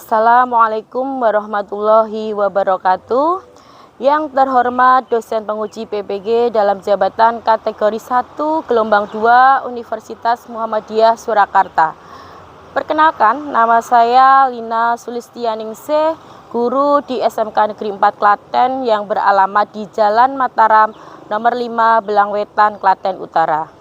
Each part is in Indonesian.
Assalamualaikum warahmatullahi wabarakatuh. Yang terhormat dosen penguji PPG dalam jabatan kategori 1 gelombang 2 Universitas Muhammadiyah Surakarta. Perkenalkan, nama saya Lina Sulistianingsih, guru di SMK Negeri 4 Klaten yang beralamat di Jalan Mataram nomor 5 Belangwetan, Klaten Utara.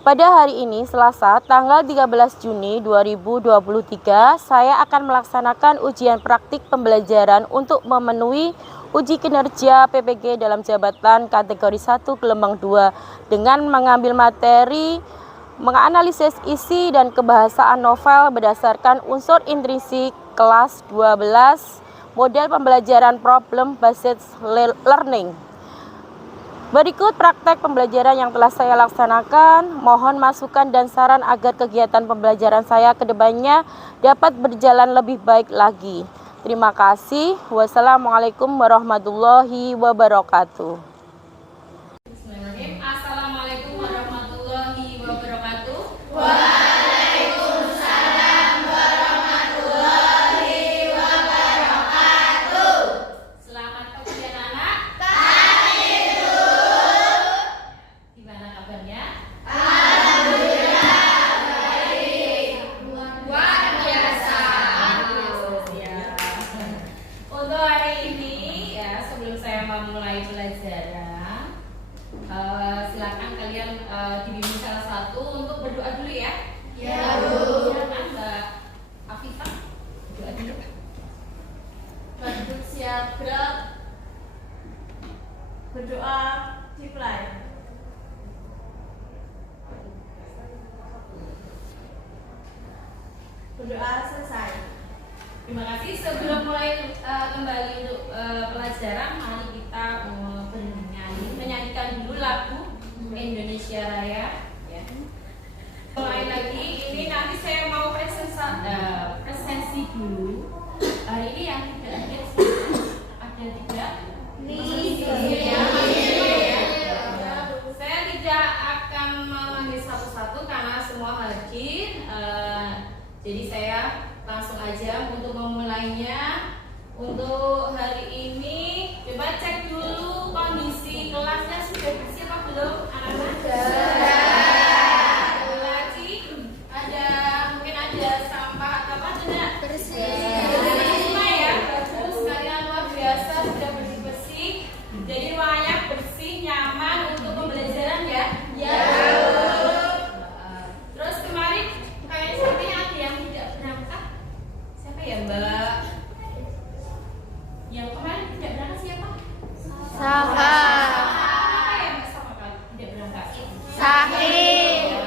Pada hari ini, Selasa, tanggal 13 Juni 2023, saya akan melaksanakan ujian praktik pembelajaran untuk memenuhi uji kinerja PPG dalam jabatan kategori 1 gelombang 2 dengan mengambil materi menganalisis isi dan kebahasaan novel berdasarkan unsur intrinsik kelas 12 model pembelajaran problem based learning. Berikut praktek pembelajaran yang telah saya laksanakan. Mohon masukan dan saran agar kegiatan pembelajaran saya ke depannya dapat berjalan lebih baik lagi. Terima kasih. Wassalamualaikum warahmatullahi wabarakatuh. Assalamualaikum warahmatullahi wabarakatuh. Waalaikumsalam warahmatullahi wabarakatuh. Selamat pagi anak-anak. Pagi Bu. Gimana kabarnya? Alhamdulillah baik. Luar biasa. Ya. Untuk hari ini ya, sebelum saya memulai pelajaran, silakan kalian dibimbing salah satu untuk berdoa dulu ya. Ya Bu. Silakan Mbak Afifah berdoa dulu. Berduduk siap gerak. Berdoa dimulai. Berdoa selesai. Terima kasih. Sebelum mulai kembali untuk pelajaran, mari kita menyanyikan dulu lagu Indonesia Raya. Ya. Mulai lagi. Ini nanti saya mau presensi dulu. Hari ini yang tidak hadir ada tidak? Saya tidak akan memanggil satu-satu karena semua hadir. Jadi saya langsung aja untuk memulainya. Untuk hari ini coba cek dulu kondisi kelasnya sudah bersih apa belum anak-anak? Lagi ada mungkin ada sampah atau apa tidak? Semua ya, bagus kalian luar biasa sudah bersih-bersih. Jadi ruangannya bersih, nyaman untuk pembelajaran ya. Terus kemarin kayaknya sepertinya ada yang tidak berangkat. Siapa ya Mbak? Yang kemarin tidak berangkat siapa? Safa. Kenapa ya Mbak Safa kali tidak berangkat? Sahih.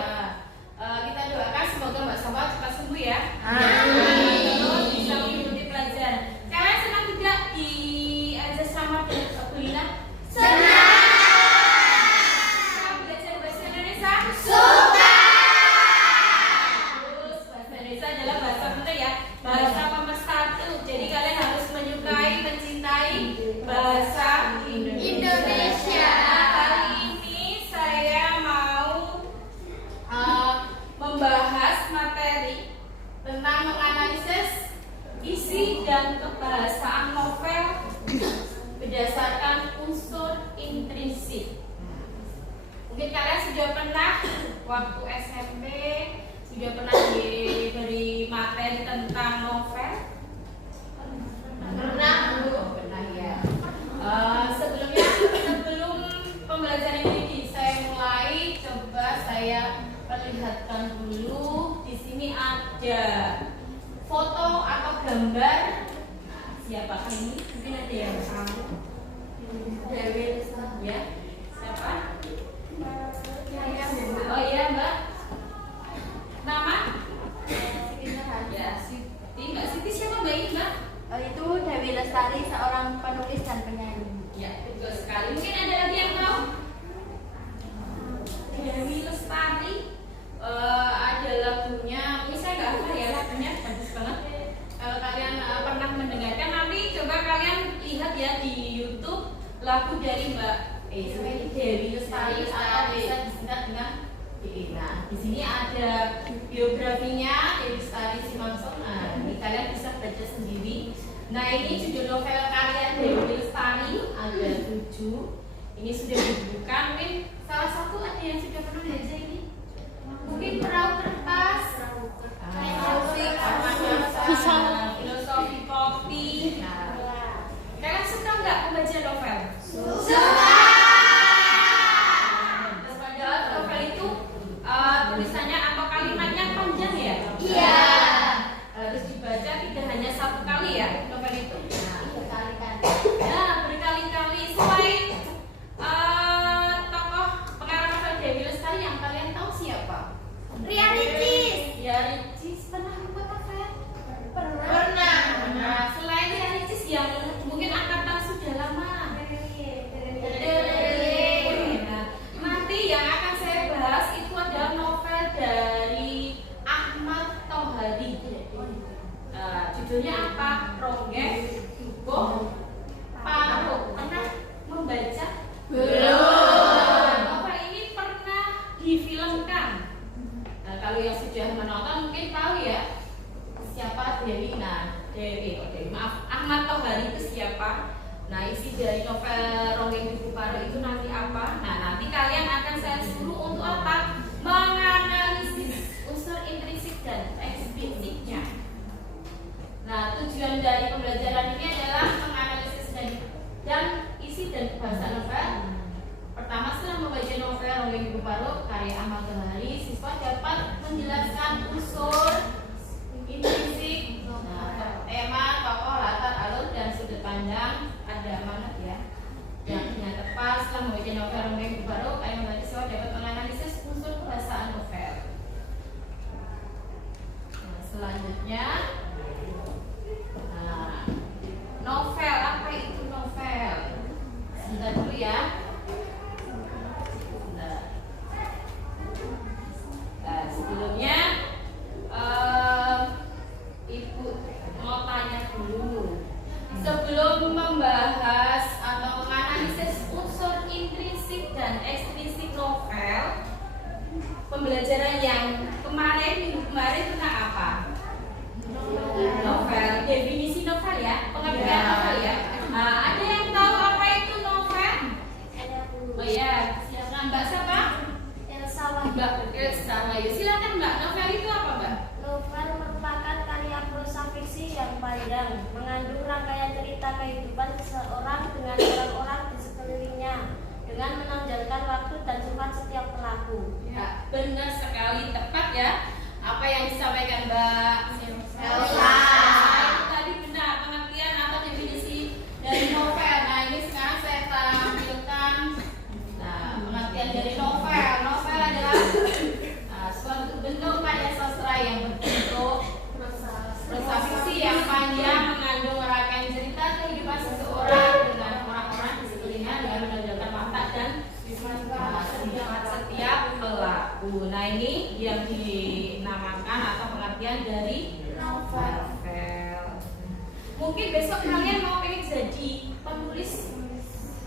Kita doakan semoga Mbak Safa cepat sembuh ya. Amin. Terus bisa mengikuti pelajaran. Kalian senang tidak diajar sama Bu Lina? Senang. Senang belajar bahasa Indonesia? Suka. Terus bahasa Indonesia adalah bahasa penting ya, bahasa pemersatu. Jadi kalian harus menyukai, mencintai bahasa Indonesia. Kali ini saya mau membahas materi tentang menganalisis isi dan kebahasaan novel berdasarkan unsur intrinsik. Mungkin kalian sudah pernah waktu SMP sudah pernah diberi materi tentang novel? Pernah ya. Sebelum pembelajaran ini saya mulai, coba saya perlihatkan dulu. Di sini ada foto atau gambar. Siapakah ini? Mungkin ada yang tahu. Dewi ya. Siapa? Oh iya Mbak. Nama? Ya, Siti. Mbak Siti siapa Mbak ini Mbak? Itu Dewi Lestari, seorang penulis dan penyanyi. Ya, betul sekali. Mungkin ada lagi yang tahu? Dewi Lestari. Ada lagunya. Ini saya nggak hafal ya lagunya. Bagus banget. Kalau kalian pernah mendengarkan, nanti coba kalian lihat ya di YouTube lagu dari Mbak Dewi Lestari atau bisa disingkat dengan Nah, di sini ada biografinya Dewi Lestari Simanson. Nah, ini kalian bisa baca sendiri. Nah, ini judul novel karya Dewi Lestari, ada 7. Ini sudah dibuka. Mungkin salah satu ada yang sudah pernah baca ini? Mungkin Perahu Kertas, Filosofi Kopi. Nah, kalian suka nggak membaca novel? Padahal novel itu tulisannya atau kalimatnya panjang ya? Iya. Harus dibaca tidak hanya 1 kali ya novel itu. Nah, berkali-kali. Selain tokoh pengarang novel Dewi Lestari yang kalian tahu siapa? Ria Ricis. Ya, Ricis pernah membuat novel? Pernah. Nah, selain Ria Ricis yang mungkin angkatan sudah lama. Nah, nanti yang akan saya bahas itu adalah novel dari Ahmad Tohari. Judulnya apa? Ronggeng Dukuh Paruh. Pernah membaca? Belum. Novel ini pernah difilmkan. Nah, kalau yang sudah menonton mungkin tahu ya siapa Dewi. Nah, maaf, Ahmad Tohari itu siapa? Nah, isi dari novel Ronggeng Dukuh Paruh itu nanti apa? Nah, nanti kalian akan saya suruh untuk apa? Menganalisis unsur intrinsik dan eksplisitnya. Nah, tujuan dari pembelajaran ini adalah menganalisis dan isi dan bahasa novel. Pertama, setelah membaca novel Ronggeng Dukuh Paruh karya Ahmad Tohari, siswa dapat menjelaskan unsur intrinsik, tema, tokoh, latar, alur, dan sudut pandang. Ada amanat ya. Dan dengan tepat setelah membaca novel Ronggeng Dukuh Paruh, kalian membaca siswa dapat menganalisis unsur kebahasaan novel. Nah, selanjutnya, novel. Apa itu novel? Sebentar dulu ya. Nah, sebelumnya Ibu mau tanya dulu. Sebelum membahas atau menganalisis unsur intrinsik dan eksplisit novel, pembelajaran yang minggu kemarin tentang apa? Novel, definisi novel ya, pengertian novel ya. Ada yang tahu apa itu novel? Oh ya, silakan Mbak siapa? Mbak Elsa. Silakan Mbak, novel itu apa Mbak? Novel merupakan karya prosa fiksi yang panjang, mengandung rangkaian cerita kehidupan seseorang dengan orang-orang di sekelilingnya, dengan menonjolkan waktu dan sifat setiap pelaku. Ya, benar sekali, tepat ya. Apa yang disampaikan Mbak Elsa. Itu tadi benar pengertian atau definisi dari novel. Nah, ini sekarang saya tampilkan. Nah, pengertian dari novel. Novel adalah suatu bentuk karya sastra yang berbentuk prosa fiksi yang panjang, mengandung rangkaian cerita kehidupan seseorang dengan orang-orang di sekelilingnya dengan menonjolkan watak dan sifat setiap pelaku. Nah, ini yang dinamakan atau pengertian dari novel. Mungkin besok kalian mau pengen jadi penulis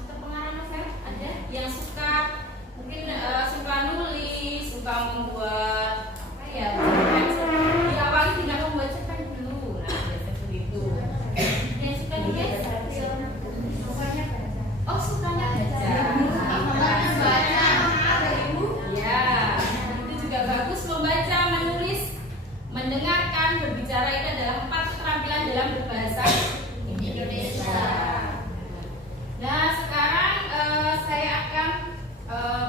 atau pengarang novel? Ada yang suka mungkin suka nulis, suka membuat apa ya? Diawali dengan membuat cerpen dulu. Nah, seperti itu. Yang suka nulis? Oh, sukanya baca. Ya, itu juga bagus. Membaca, menulis, mendengarkan, berbicara itu adalah 4 keterampilan dalam berbahasa Indonesia. Nah, sekarang saya akan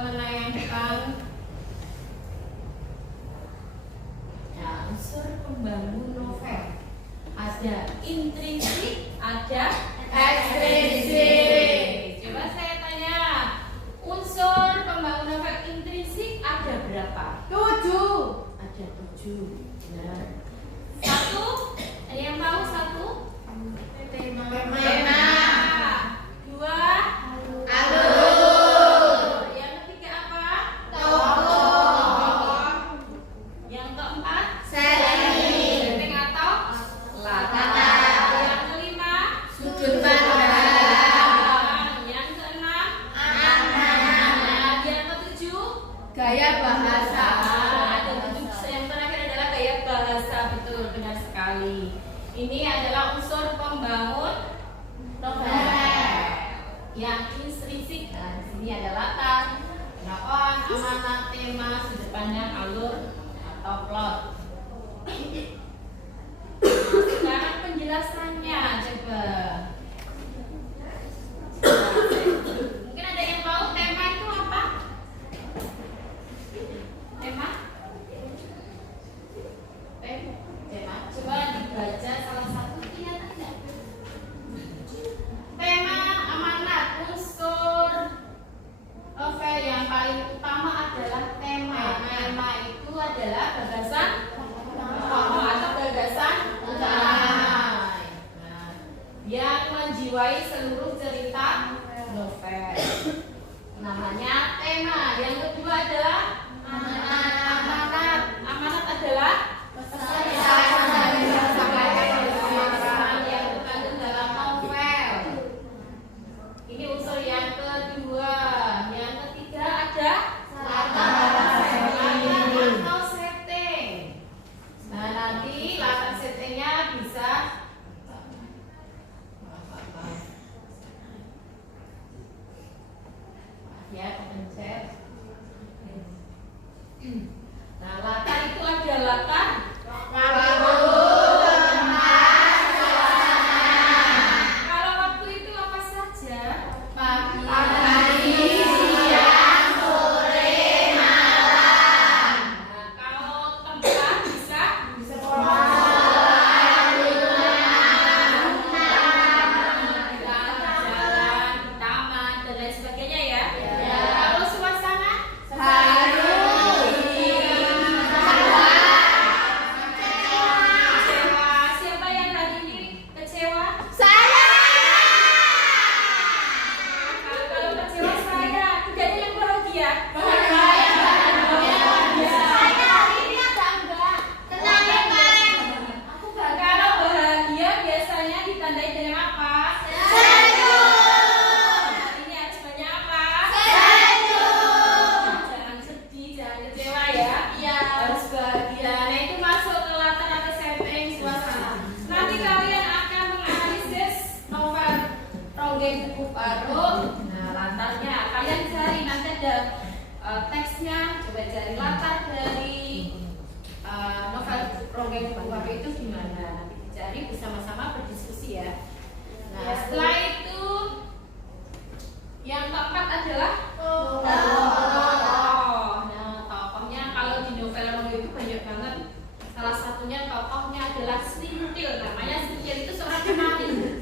menayangkan unsur pembangun novel. Ada intrinsik, ada eksplisit. Coba saya tanya, unsur pembangun novel intrinsik ada berapa? 7. Ada 7. Benar. 1. Ada yang tahu 1? Tema. 2. Alur. Yang ketiga apa? Tokoh. Yang keempat? Setting atau latar. Yang kelima? Sudut pandang. Yang keenam? Nah, yang ketujuh? Gaya bahasa. Yang terakhir adalah gaya bahasa. Betul, benar sekali. Ini adalah unsur pembangun novel. Yang intrinsik, nah, di sini ada latar, pendakwaan, amanat, tema, sudut pandang, alur, atau plot. Sekarang penjelasannya coba. Mungkin ada yang tahu tema itu apa? Tema? Tema. Coba dibaca salah satu kelihatan nggak? Tema amanat, unsur novel yang paling utama adalah tema. Tema itu adalah gagasan pokok atau gagasan utama. Nah, yang menjiwai seluruh cerita novel. Namanya tema. Yang kedua adalah amanat. Amanat adalah pesan yang terkandung dalam novel. Ini unsur yang kedua. Yang ketiga ada latar atau setting. Nah, nanti latar settingnya bisa ya kepencet. Nah, latar itu ada latar kalau waktu itu apa saja? Pagi, siang, sore, malam. Nah, kalau tempat bisa jalan, taman, dan lain sebagainya ya. Kalau suasana kecewa. Siapa yang hari ini kecewa? Kalau kecewa saya, tidak ada yang bahagia. Kalau bahagia biasanya ditandai dengan apa? Hari ini harus banyak apa? Jangan sedih, jangan kecewa ya. Harus bahagia. Nah, itu masuk ke latar atau setting suasana. Nanti kalian akan menganalisis novel Ronggeng Buku Baru. Nah, latarnya kalian cari, nanti ada teksnya. Coba cari latar dari novel Ronggeng Buku Baru itu gimana. Nanti dicari bersama-sama berdiskusi ya. Nah, setelah itu yang keempat adalah tokoh. Nah, tokohnya kalau di novel Ronggeng itu banyak banget. Salah satunya tokohnya adalah Slintil. Namanya Slintil itu seorang penari.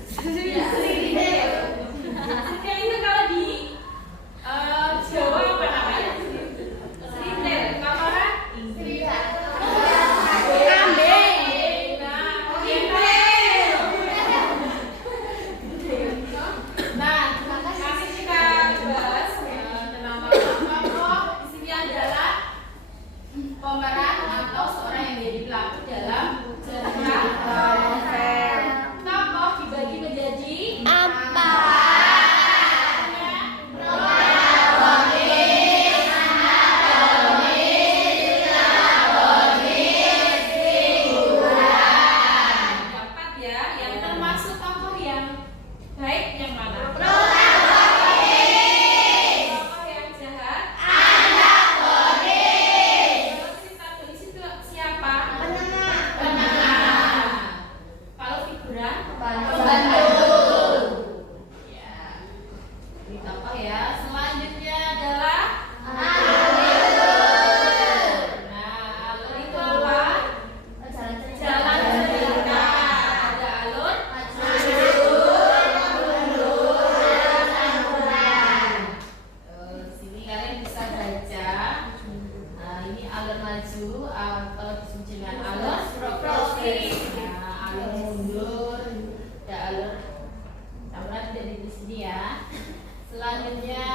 Ya, Slintil. Slintil itu kalau di Jawa apa namanya? Slintil. Kalau orang kambing. Nah, Slintil. Nah, kami kita bahas tentang tokoh. Di sini adalah pemeran atau seorang yang menjadi pelaku dalam cerita novel. Tokoh dibagi menjadi ada empat ya, yang termasuk tokoh yang baik yang mana? Tokoh yang jahat. Terus antagonis itu siapa? Penengah. Kalau figuran? Ya. Ini tokoh ya. Selanjutnya adalah Nah, alur itu apa? Jalan cerita. Ada alur. Sini kalian bisa baca. Nah, ini alur maju atau disebut dengan alur progresif. Nah, alur mundur. Ada alur campuran dari di sini ya. Selanjutnya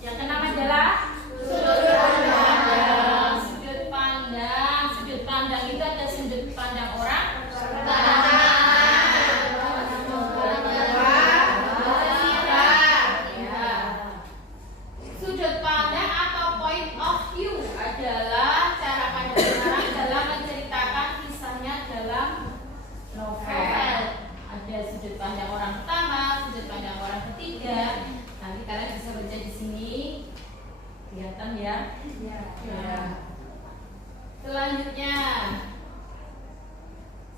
yang keenam adalah sudut pandang. Sudut pandang. Sudut pandang itu ada sudut pandang orang. Sudut pandang atau point of view adalah cara pandang orang dalam menceritakan kisahnya dalam selanjutnya.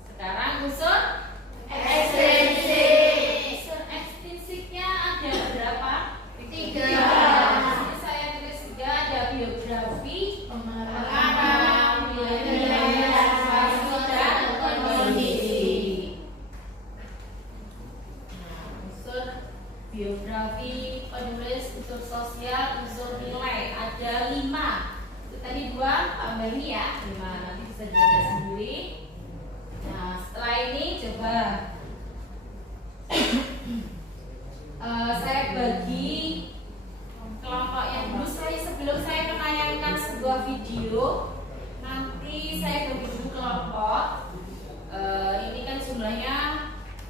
Sekarang unsur ekstrinsik. unsur ekstrinsiknya ada berapa? 3. Di sini saya tulis juga ada biografi, pengarang, wilayah, situasi, dan kondisi. Nah, unsur biografi, penulis, unsur sosial, unsur nilai ada 5. Itu tadi 2, tambah ini ya 5. Nanti bisa dibaca sendiri. Nah, setelah ini coba saya bagi kelompoknya dulu. Sebelum saya menayangkan sebuah video, nanti saya bagi dulu kelompok. Ini kan jumlahnya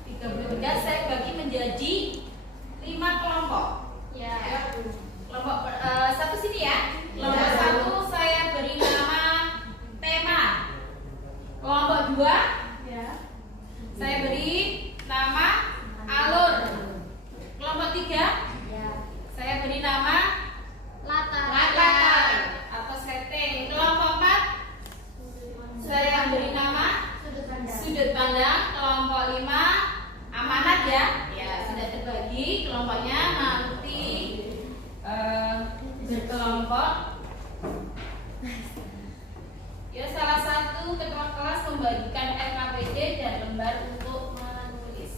33, saya bagi menjadi 5 kelompok. Ya. Kelompok satu sini ya. Kelompok 1 saya beri nama tema. Kelompok 2 saya beri nama alur. Kelompok 3 saya beri nama latar atau setting. Kelompok 4 saya beri nama sudut pandang. Kelompok 5 amanat ya. Ya, sudah terbagi kelompoknya. Nanti berkelompok. Ya, salah satu ketua kelas membagikan LKPD dan lembar untuk menulis.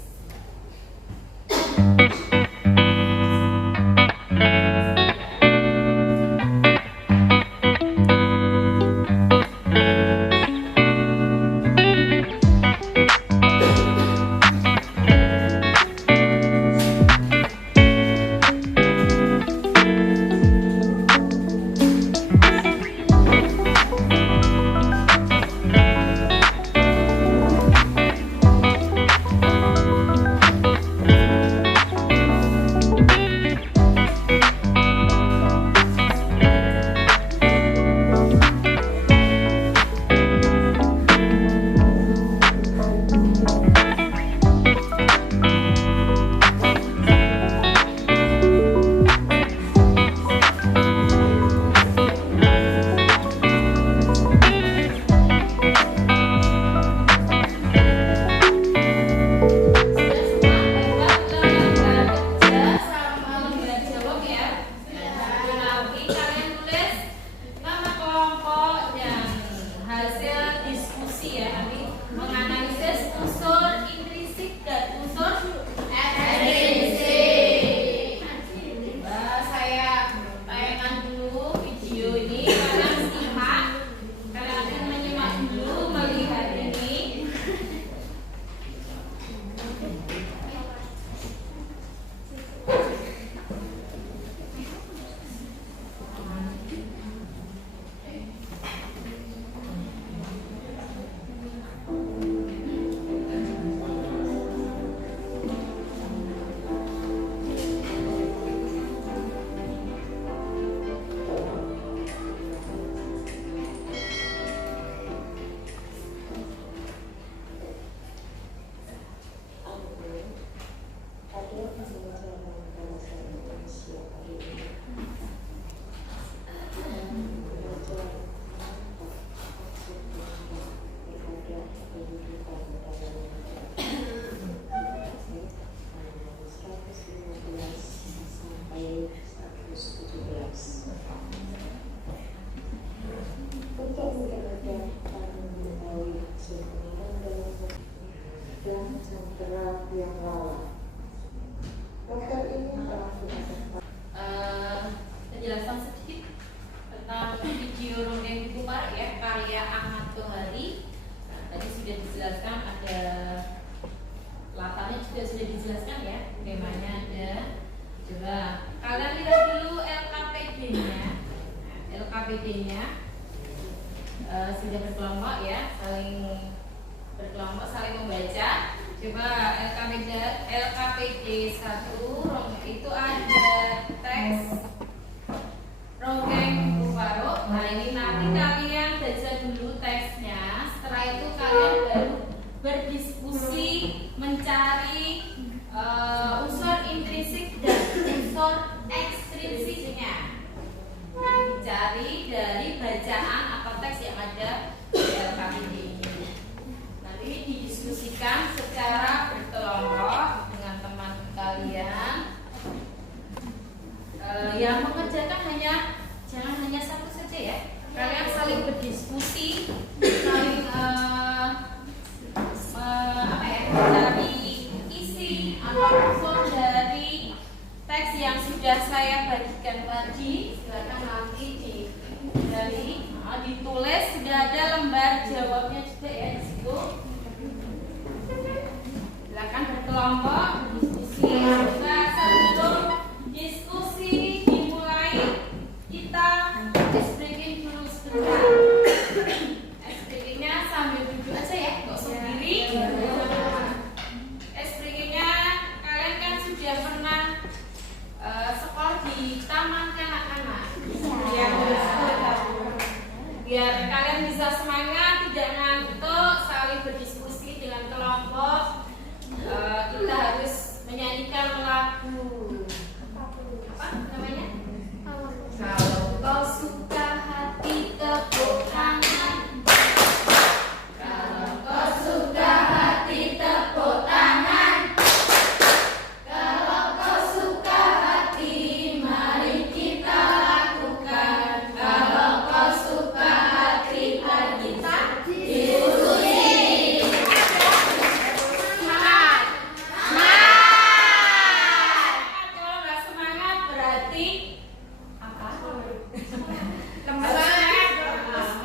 Penjelasan sedikit tentang video Rongeng Buku Parek ya, karya Ahmad Tohari. Nah, tadi sudah dijelaskan, ada latarnya juga sudah dijelaskan ya, temanya ada. Coba kalian lihat dulu LKPD-nya. LKPD-nya sudah berkelompok ya, saling berkelompok, saling membaca. Coba LKPD 1 itu ada teks Rongeng Buku Parek. Nah, ini nanti kalian baca dulu teksnya. Setelah itu kalian baru berdiskusi mencari unsur intrinsik dan unsur ekstrinsiknya. Dicari dari bacaan atau teks yang ada jangan hanya satu saja ya. Kalian saling berdiskusi, saling dari isi ataupun dari teks yang sudah saya bagikan tadi. Silakan nanti ditulis, sudah ada lembar jawabnya juga ya di situ. Silakan berkelompok berdiskusi. Nah, sebelum diskusi dimulai, kita ice breaking dulu sebentar. Ice breakingnya sambil duduk aja ya, nggak usah berdiri. Ice breakingnya kalian kan sudah pernah sekolah di taman kanak-kanak. Biar kalian bisa semangat, tidak ngantuk, saling berdiskusi dengan kelompok. Kita harus menyanyikan lagu. Apa namanya? Kalau kau suka hati tepuk tangan. Kalau kau suka hati tepuk tangan. Kalau kau suka hati mari kita lakukan. Kalau kau suka hati mari kita diskusi. Kalau nggak semangat berarti apa?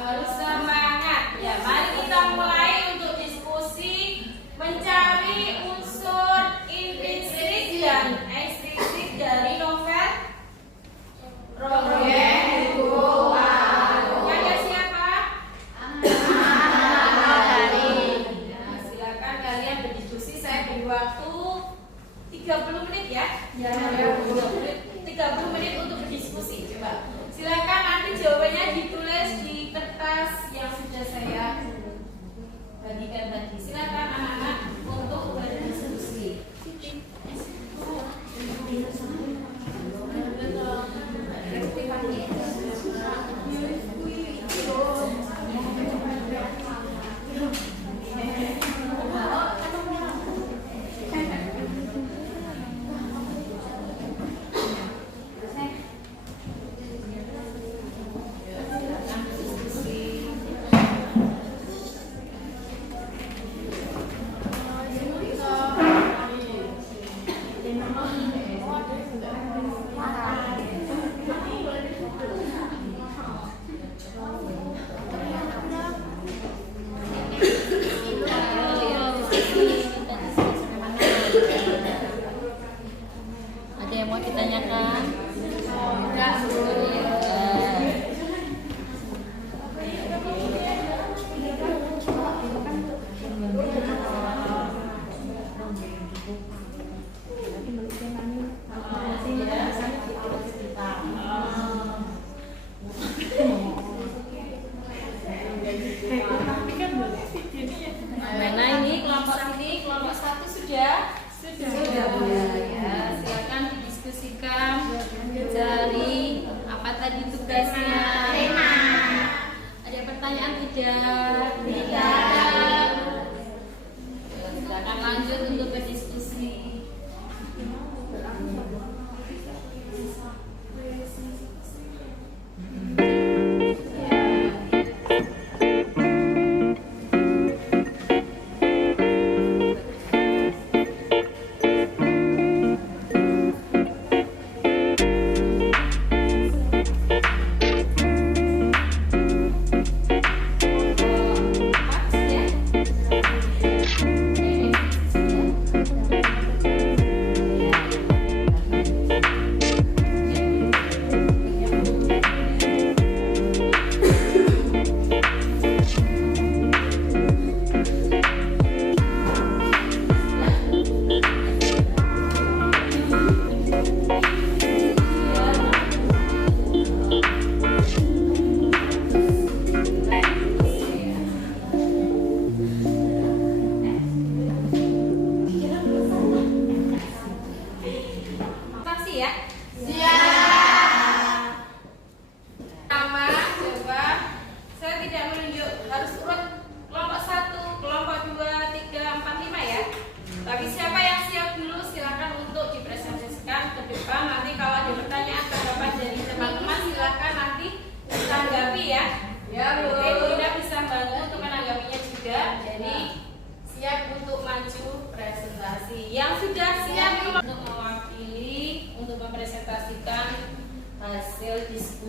Harus semangat. Ya, mari kita mulai untuk diskusi mencari unsur intrinsik dan ekstrinsik dari novel Rombeng Bukuan. Ada siapa? Nah, silakan kalian berdiskusi. Saya beri waktu 30 menit ya. 30 menit untuk berdiskusi. Coba. Silakan nanti jawabannya ditulis di kertas yang sudah saya bagikan tadi. Silakan anak-anak untuk berdiskusi. Ada yang mau ditanyakan? Enggak. Nah, ini kelompok sini, kelompok 1 sudah ya. Silakan didiskusikan dari apa tadi tugasnya. Ada pertanyaan tidak? Tidak. Silakan lanjut untuk berdiskusi.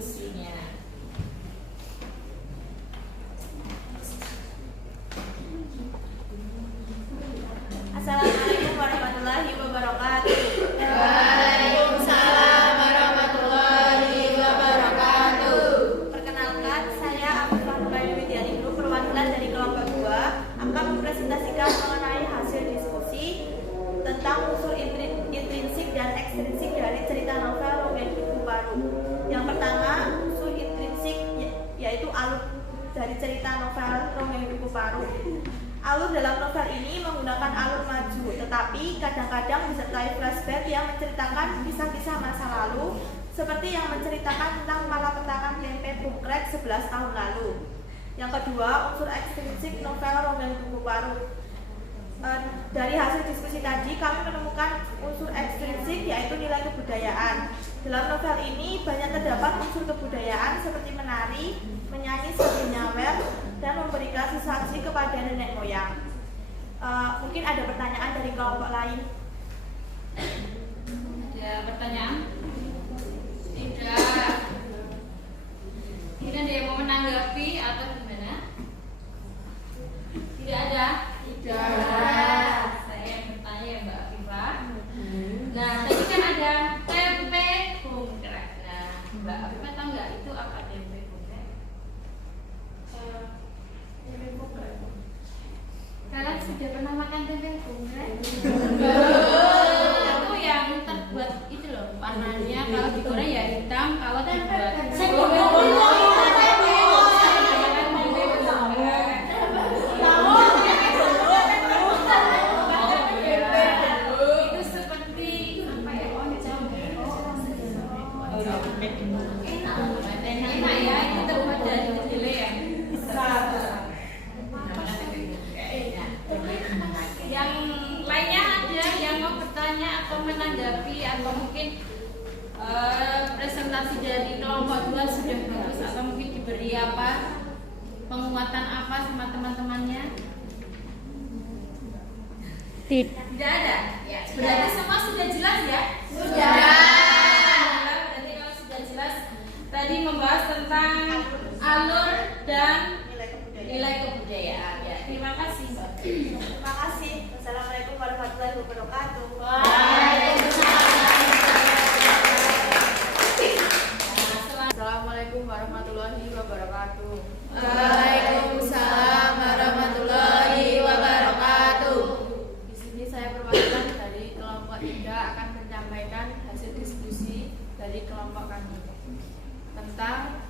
diskusinya. Assalamualaikum warahmatullahi wabarakatuh. Waalaikumsalam warahmatullahi wabarakatuh. Perkenalkan, saya Afifah Nuraini Widianingrum, perwakilan dari kelompok 2, akan mempresentasikan mengenai hasil diskusi tentang unsur intrinsik dan ekstrinsik dari cerita novel Ronggeng Kuku Baru. Yang pertama, unsur intrinsik yaitu alur dari cerita novel Ronggeng Kuku Baru. Alur dalam novel ini menggunakan alur maju, tetapi kadang-kadang disertai flashback yang menceritakan kisah-kisah masa lalu, seperti yang menceritakan tentang malapetaka tempe bungkrek 11 tahun lalu. Yang kedua, unsur ekstrinsik novel Ronggeng Kuku Baru. Dari hasil diskusi tadi, kami menemukan unsur ekstrinsik yaitu nilai kebudayaan. Dalam novel ini banyak terdapat unsur kebudayaan seperti menari, menyanyi sambil nyawer, dan memberi kasih saksi kepada nenek moyang. Mungkin ada pertanyaan dari kelompok lain. Ada pertanyaan? Tidak. Tidak ada yang mau menanggapi atau gimana? Tidak ada? Tidak. Saya yang bertanya Mbak Afifah. Nah, tadi kan ada tempe bungkrek. Nah, Mbak Afifah tahu nggak itu apa tempe bungkrek? Tempe bungkrek. Kalian sudah pernah makan tempe bungkrek? Itu yang terbuat itu loh, warnanya kalau digoreng ya hitam, kalau dibuat itu seperti apa ya, oncom. Enak ya, itu terbuat dari kedelai ya. Yang lainnya ada yang mau bertanya atau menanggapi atau mungkin presentasi dari kelompok 2 sudah bagus atau mungkin diberi apa penguatan apa sama teman-temannya? Tidak ada. Ya, berarti semua sudah jelas ya? Sudah. Berarti kalau sudah jelas tadi membahas tentang alur dan nilai kebudayaan. Ya, terima kasih Mbak. Terima kasih. Wassalamualaikum warahmatullahi wabarakatuh. Assalamualaikum warahmatullahi wabarakatuh. Waalaikumsalam warahmatullahi wabarakatuh. Di sini saya perwakilan dari kelompok 3 akan menyampaikan hasil diskusi dari kelompok kami tentang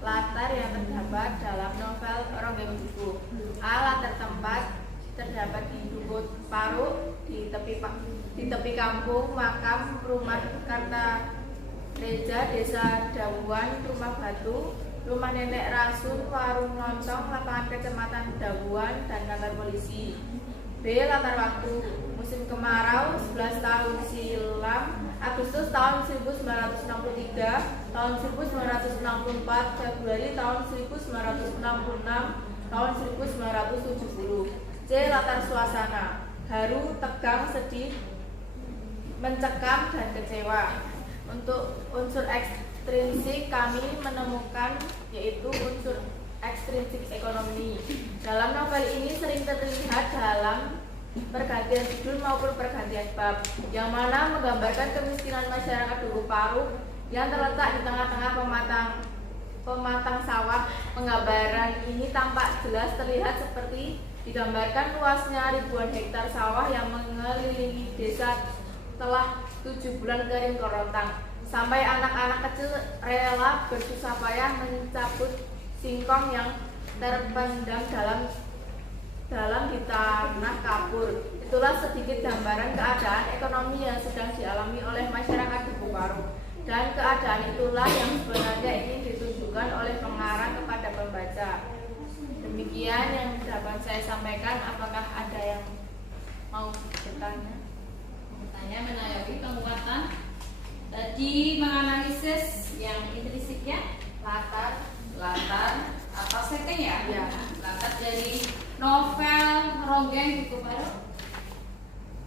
latar yang terdapat dalam novel Ronggeng Kuku. Latar tempat terdapat di Kuku Paru, di tepi kampung, makam, rumah Kartareja, desa Dawuan, rumah batu, rumah nenek Rasun, warung lontong, lapangan kecamatan Dawuan, dan kantor polisi. B. Latar waktu musim kemarau 11 tahun silam, Agustus tahun 1963, tahun 1964, Februari tahun 1966, tahun 1970. C. Latar suasana haru, tegang, sedih, mencekam, dan kecewa. Untuk unsur ekstrinsik kami menemukan yaitu unsur ekstrinsik ekonomi. Dalam novel ini sering terlihat dalam pergantian judul maupun pergantian bab, yang mana menggambarkan kemiskinan masyarakat Kuku Paru yang terletak di tengah-tengah pematang sawah. Penggambaran ini tampak jelas terlihat seperti digambarkan luasnya ribuan hektar sawah yang mengelilingi desa telah 7 bulan kering kerontang, sampai anak-anak kecil rela bersusah payah mencabut singkong yang terpendam dalam di tanah kapur. Itulah sedikit gambaran keadaan ekonomi yang sedang dialami oleh masyarakat Kuku Paru, dan keadaan itulah yang sebenarnya ingin ditunjukkan oleh pengarang kepada pembaca. Demikian yang dapat saya sampaikan. Apakah ada yang mau bertanya? Menanggapi penguatan tadi, menganalisis yang intrinsiknya, latar atau setting ya, latar dari novel Ronggeng Kuku Paru.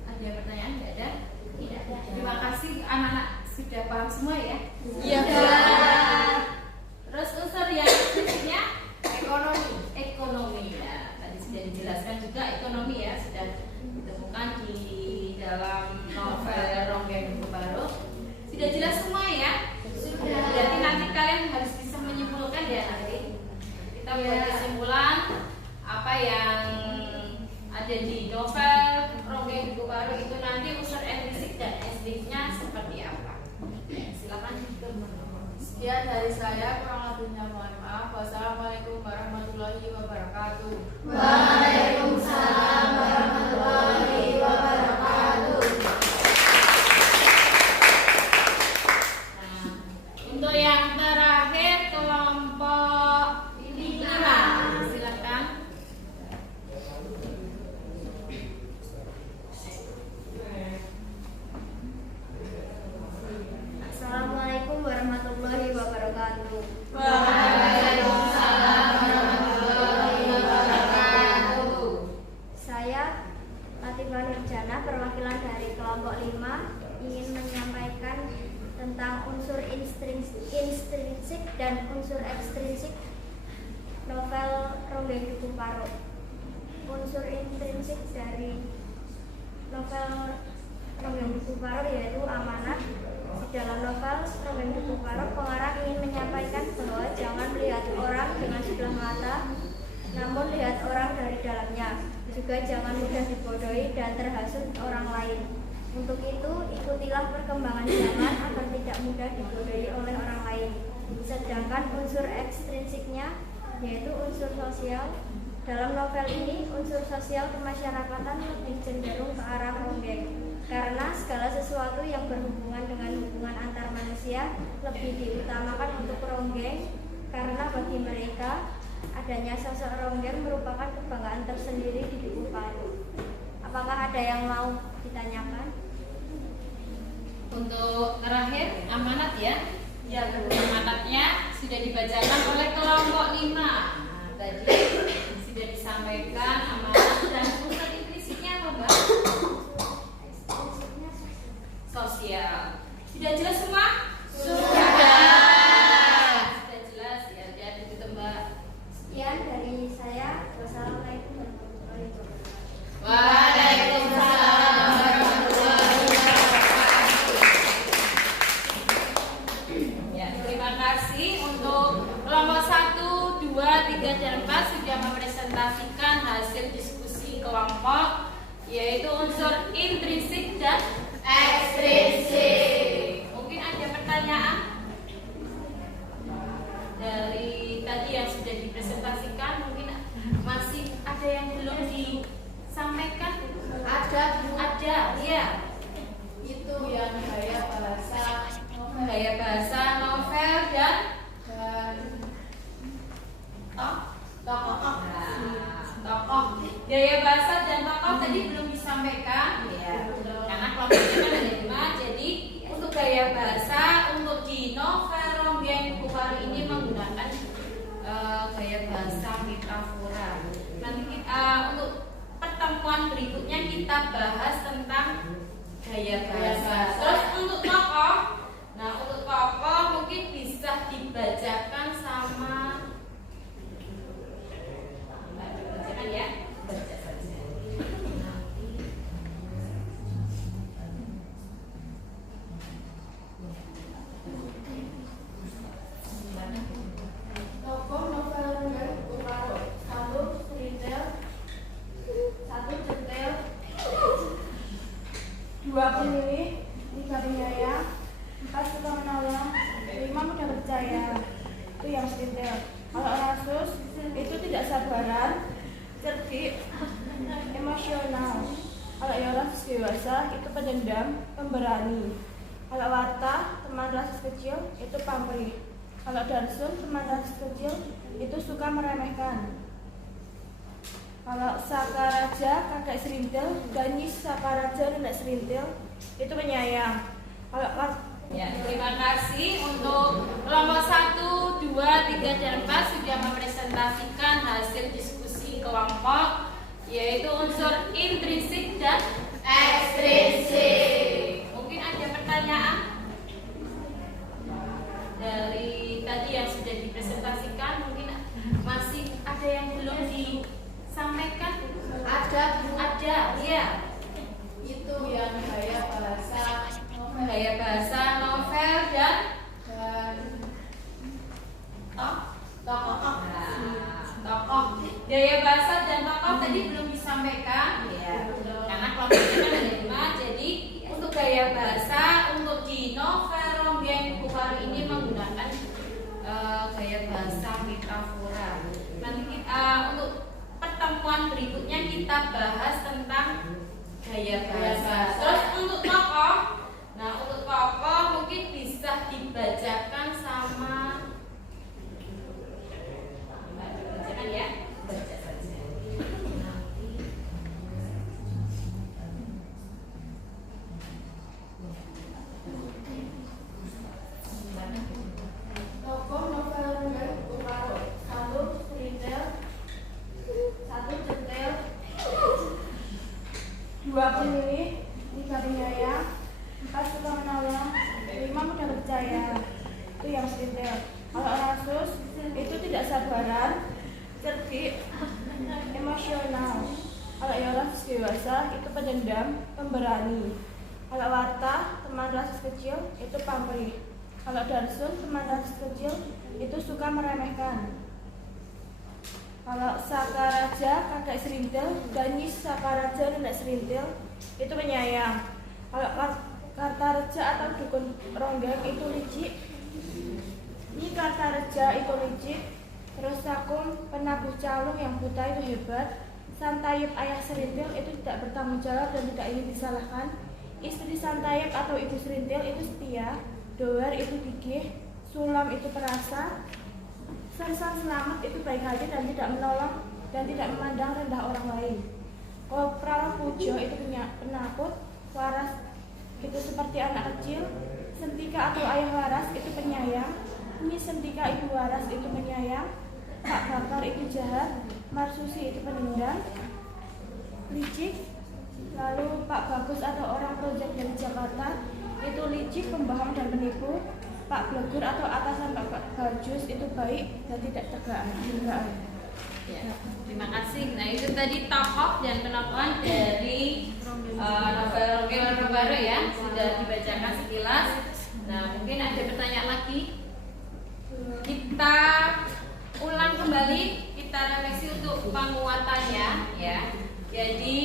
Ada pertanyaan? Tidak ada? Tidak ada. Terima kasih, anak-anak sudah paham semua ya? Iya. kita buat kesimpulan apa yang ada di novel Ronggeng Duku Paro itu nanti unsur intrinsik dan ekstrinsik seperti apa. Silakan. Sekian dari saya, kurang lebihnya mohon maaf. Wassalamualaikum warahmatullahi wabarakatuh. Waalaikumsalam warahmatullahi wabarakatuh. Nah, untuk yang terakhir kelompok 5, silakan. Assalamualaikum warahmatullahi wabarakatuh. Waalaikumsalam warahmatullahi wabarakatuh. Saya Latifah Nurjana, perwakilan dari kelompok 5, ingin menyampaikan tentang unsur intrinsik dan unsur ekstrinsik novel Ronggeng Duku Paro. Unsur intrinsik dari novel Ronggeng Duku Paro yaitu amanat. Di dalam novel Ronggeng Duku Paro, pengarang ingin menyampaikan bahwa jangan melihat orang dengan sebelah mata, namun lihat orang dari dalamnya. Juga jangan mudah dibodohi dan terhasut orang lain. Untuk itu, ikutilah perkembangan zaman agar tidak mudah dibodohi oleh orang lain. Sedangkan unsur ekstrinsiknya yaitu unsur sosial. Dalam novel ini, unsur sosial kemasyarakatan lebih cenderung ke arah ronggeng. Karena segala sesuatu yang berhubungan dengan hubungan antar manusia lebih diutamakan untuk ronggeng, karena bagi mereka adanya sosok ronggeng merupakan kebanggaan tersendiri di Duku Paro. Apakah ada yang mau ditanyakan? Untuk terakhir amanat ya. Ya, amanatnya sudah dibacakan oleh kelompok 5. Nah, tadi sudah disampaikan amanat dan unsur implikitnya apa, Mbak? Sosial. Sudah jelas semua? Sudah jelas ya, dan begitu Mbak. Sekian dari saya. Wassalamualaikum warahmatullahi wabarakatuh. Waalaikumsalam warahmatullahi wabarakatuh. Ya, terima kasih untuk kelompok 1, 2, 3, dan 4 sudah mempresentasikan hasil diskusi kelompok, yaitu unsur intrinsik dan ekstrinsik. Mungkin ada pertanyaan dari tadi yang sudah dipresentasikan, mungkin masih ada yang belum disampaikan? Ada, ya. Itu yang gaya bahasa Gaya bahasa novel dan tokoh. tokoh. Gaya bahasa dan tokoh tadi belum disampaikan, ya. Karena kelompoknya kan ada 5, jadi untuk gaya bahasa untuk di novel Ronggeng Duku Paro ini menggunakan gaya bahasa metafora. Nanti kita untuk pertemuan berikutnya kita bahas tentang gaya bahasa. Terus untuk tokoh, nah untuk tokoh mungkin bisa dibacakan sama bacakan ya, baca saja. Tokoh novel Ronggeng Duku Paro. 1 Serintil, 1 Centil, 2 pemilih, 3 penyayang, 4 suka menolong, 5 mudah percaya. Itu yang Serintil. Kalau Rasus itu tidak sabaran, cerdik, emosional. Kalau Yoras dewasa itu pendendam, pemberani. Kalau Warta teman Rasus kecil itu pamrih. Kalau Darsun teman Rasus kecil itu suka meremehkan. Kalau Sakaraja kakek Serintil, Ganis Sakaraja nenek Serintil itu penyayang. Kalau Ya, terima kasih untuk kelompok 1, 2, 3, dan 4 sudah mempresentasikan hasil diskusi kelompok, yaitu unsur intrinsik dan ekstrinsik. Mungkin ada pertanyaan dari tadi yang sudah dipresentasikan, mungkin masih ada yang belum disampaikan? Ada, ya. itu yang gaya bahasa Gaya bahasa novel dan tokoh. Nah, tokoh. Gaya bahasa dan tokoh tadi belum disampaikan ya. Karena kelompoknya kan ada 5. Jadi untuk gaya bahasa untuk di novel Ronggeng Buku Paru ini menggunakan gaya bahasa metafora. Nanti kita untuk pertemuan berikutnya kita bahas tentang gaya bahasa. Terus untuk tokoh, nah untuk tokoh mungkin bisa dibacakan sama bacakan ya, baca saja. Tokoh novel Ronggeng Buku Paru. 1. Serintil. 1. Centil. 2. Pemilih. 3. Penyayang. 4. Suka menolong. 5. Mudah percaya. Itu yang serintil. Kalau rasus itu tidak sabaran, cerdik, emosional. Kalau yang rasus dewasa itu pendendam, pemberani. Kalau warta, teman rasus kecil itu pamrih. Kalau darsun, teman rasus kecil itu suka meremehkan. Kalau sakaraja, kakek serintil, dan sakaraja, nenek serintil itu penyayang. Kalau kartareja atau dukun ronggeng itu licik. Ini kartareja itu licik. Terus Sakung, penabuh calung yang buta itu hebat. Santayup ayah serintil itu tidak bertanggung jawab dan tidak ingin disalahkan. Istri Santayup atau ibu serintil itu setia. Doer itu gigih. Sulam itu perasa. Sersan selamat itu baik hati dan tidak menolong dan tidak memandang rendah orang lain. Kopral Pujo itu penakut. Waras itu seperti anak kecil. Sentika atau ayah waras itu penyayang. Ini Sentika ibu waras itu penyayang. Pak Bakar itu jahat. Marsusi itu penendang, licik. Lalu Pak Bagus atau orang proyek dari Jakarta itu licik, pembohong dan penipu. Pak Blegur atau atasan Pak Bajus itu baik dan tidak tegaan. Ya, terima kasih. Nah itu tadi tokoh dan penokohan dari novel Ronggeng Buku Paru ya, sudah dibacakan sekilas. Nah mungkin ada pertanyaan lagi. Kita ulang kembali, kita revisi untuk penguatannya ya. Jadi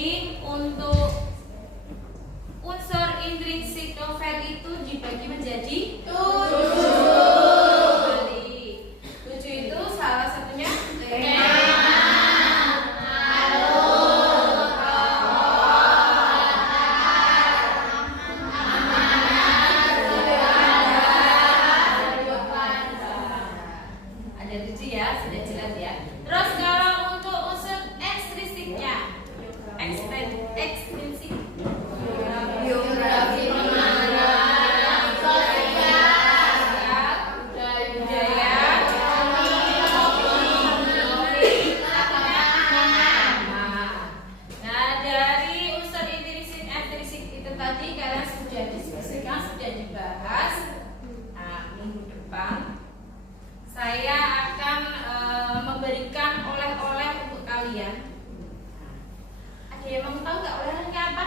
untuk unsur intrinsik novel itu dibagi menjadi 7. 7 itu salah satunya ada 7 ya, sudah jelas ya. Terus kalau untuk unsur ekstrinsiknya, ekstrinsik biografi saya akan memberikan oleh-oleh untuk kalian. Ada yang mau tahu nggak oleh-olehnya apa?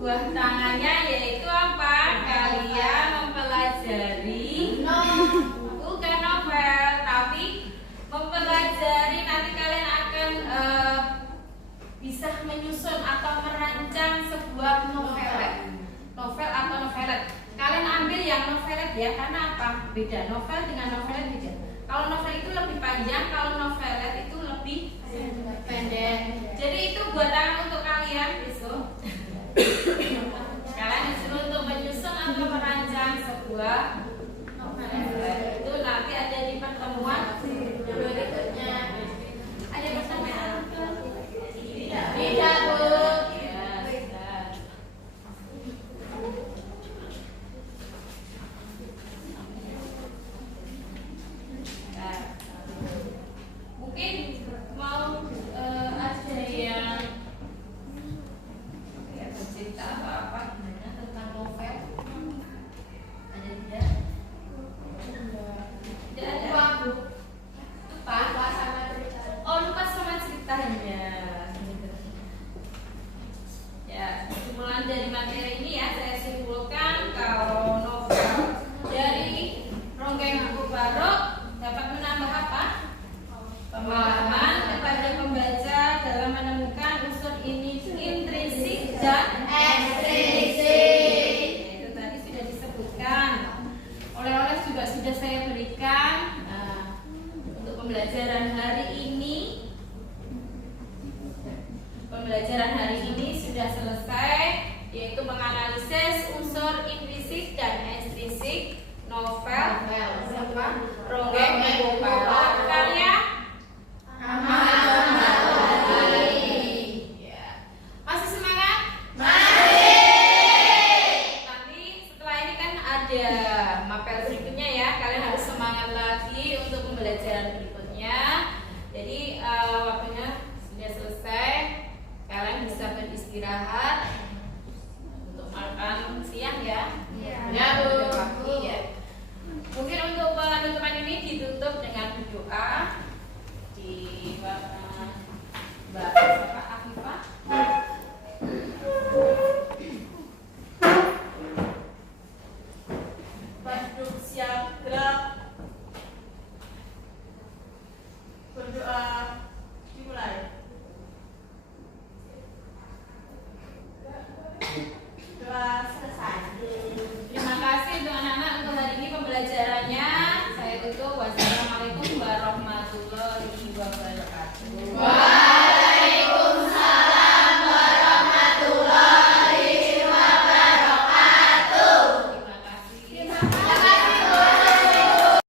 Buah tangannya yaitu apa? Kalian mempelajari bukan novel, tapi mempelajari nanti kalian akan bisa menyusun atau merancang sebuah novel atau novelet. Kalian ambil yang novelet ya, karena apa? Beda, novel dengan novelet beda. Kalau novel itu lebih panjang, kalau novelet itu lebih pendek. Jadi itu buatan untuk kalian besok. Kalian disuruh untuk menyusun atau merancang sebuah novelet. Itu nanti ada di pertemuan berikutnya. Ada pertanyaan? Tidak, Bu. Mungkin mau ada yang bercerita atau apa gimana tentang novel? Ada tidak? Tidak ada. Pemahaman kepada pembaca dalam menemukan unsur ini intrinsik dan ekstrinsik. Itu tadi sudah disebutkan. Oleh-oleh juga sudah saya berikan. Nah, untuk pembelajaran hari ini sudah selesai, yaitu menganalisis unsur intrinsik dan ekstrinsik novel Ronggeng Ibu Pala karya Ahmad Ghazali. Ya. Masih semangat? Masih. Nanti setelah ini kan ada mapel berikutnya ya. Kalian harus semangat lagi untuk pembelajaran berikutnya. Jadi waktunya sudah selesai. Kalian bisa beristirahat untuk makan siang ya. Ya, Bu. Ya. Mungkin untuk penutupan ini ditutup dengan berdoa di Mbak Afifah. Berduk siap gerak. Berdoa dimulai. Doa selesai. Terima kasih untuk anak-anak untuk hari ini pembelajarannya. Saya tutup. Wassalamualaikum warahmatullahi wabarakatuh.